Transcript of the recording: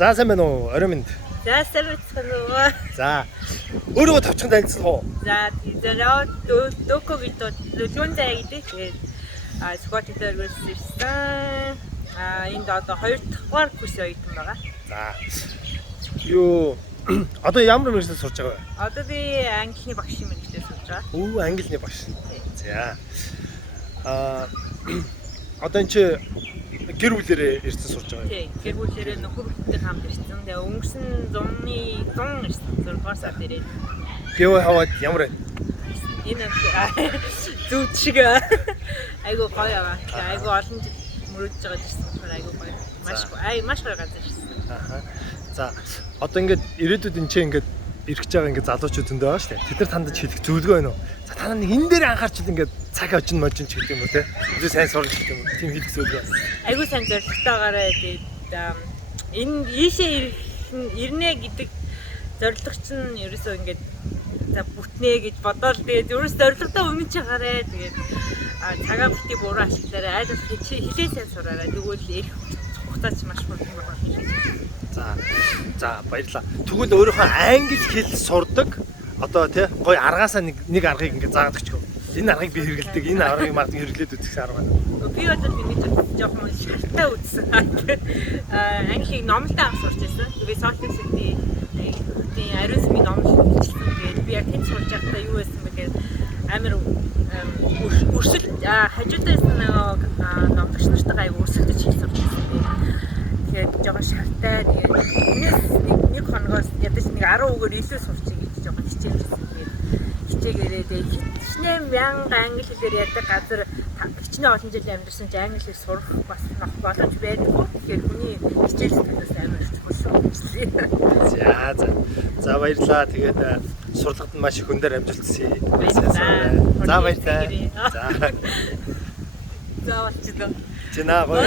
За сайн байна уу? Орой минь. За сайн байна. За. Өөрөө товчхон танилцсан уу? За дөкө гэдэг Dulguunzaya гэдэг. Тэгээд спорт дээр ирсэн. Энд одоо 2 дахь курс оюутан байгаа. За. Юу одоо ямар мэргэжил сурж байгаа вэ? Одоо би англи багшийн мэргэжлээр сурж байгаа. Өө англи багш. За. Одоо энэ чи гэр бүлээрээ ирсэн сурж байгаа юм. Тийм, гэр бүлээрээ нөхөр бүлтэй хамт ирсэн. Тэгээ өнгөрсөн 100 ирсэн. 6 дугаар сар дээрээ. Гэвээ хаваад ямар вэ? Энэ зүуд шиг айгу гоё аваа. Айгу олон жил мөрөдж байгаа гэсэн болохоор айгу гоё. Маш гоё газар ирсэн. Аха. За одоо ингээд ирээдүйд энэ чинь ингээд ирэх байгаа ингээд залуучууд зөндөө байгаа шүү дээ. Тэд нар тандаж хэлэх зөвлөгөө байна уу? За та нар нэг энэ дээр анхаарч ингээд цаг очно можин ч гэдэг юм уу те. Илүү сайн сурч гэдэг юм уу? Тийм хэлэх зөвлөгөө. Айгу сайн зорилготойгаараа тэгээд энэ ийшээ ирнэ гэдэг зорилго чинь ерөөсөө ингээд за бүтнэ гэж бодоол тэгээд ерөөс зорилготой өмнө чи гараа тэгээд цагаа бити буруу ашиглаарай айл хилээ сайн сураарай тэгвэл ирэх хугацаач маш хурдан болох юм шиг. За баярлалаа. Тэгвэл өөрийнхөө англи хэл сурдаг одоо тий гоё аргаасаа нэг аргыг ингээд заадаг ч юм. Энэ аргыг би хэрэгэлдэг, энэ аргыг магадгүй хэрэглээд үзэх арга байна. Би одоо ингэж жоохон шалтаа үзсэн. Англиг номлолтой авах сурч байсан. Би Salt-Lake City тийм ариун сүмийн номлол хийчихсэн. Тэгээд би яг тэнд сурж байхдаа юу байсан бэ гэхээр амар өрсөл хажуудаас номлогч нартайгаа аяг өрсөлдөж хийж сурч байсан. Тэгээд жоохон шалтаа тэгээд энэс нэг хоногоос ядаж нэг 10 үгээр илүү сурчих гэж жоохон хичээжсэн. Хичээгээрээ тэгээд хичнээн мянга англи хэлээр ярьдаг газар хичнээн олон жил амьдсан чи англи хэл сурах бас боломж байдаггүй. Тэгэхээр хүний хичээл танаас амар чухал шүү. За баярлалаа. Тэгээд сурлагад нь маш их өндөр амжилт хүсье. За баярлалаа. За. За болчихлоо. Чинаа гоё.